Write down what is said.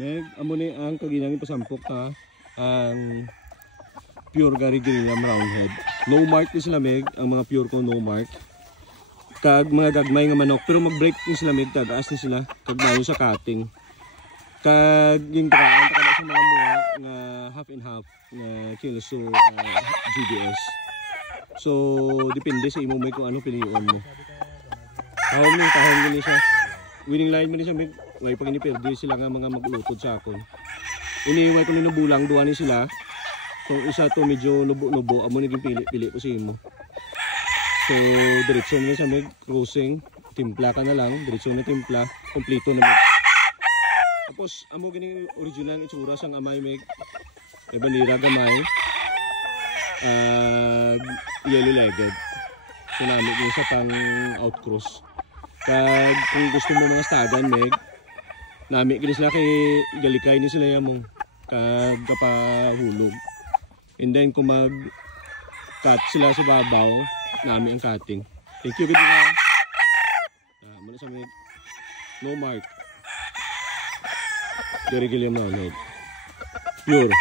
Meg, amo ni ang kaginang pasampok ta ang pure Gary Gilliam roundhead. No mark ni sila Meg, ang mga pure ko no mark. Kag mga gagmay nga manok pero mag-break ni sila Meg, tataas ni sila kag mayo sa cutting. Kag yung traan ta kada sa mga mga nga half and half nga Kilso GDS. So depende sa imo Meg kung ano piliun mo. Tahon ni siya. Winning line mo ni siya Meg. Way pag ini-perde sila nga mga maglutod sa akon. Iniiway ko ni nabulang, duwa ni sila. Kung isa to medyo nubo-nubo, amo naging pili-pili ko sa imo. So, diretso na sa Meg, cruising. Timpla ka na lang, diretso na timpla. Kompleto na Meg. Tapos, amo gini original itsura sang amay Meg. E bandira gamay. Yellow-legged. So, namin din sa pang outcross. Kag kung gusto mo mga stagan Meg, nami kini sila kay galikay ni sila yamong kag kapahulog. And then kung mag cut sila sa babaw, nami ang cutting. Thank you gid nga. Muna sa Meg. No mark. Gary Gilliam roundhead. Pure.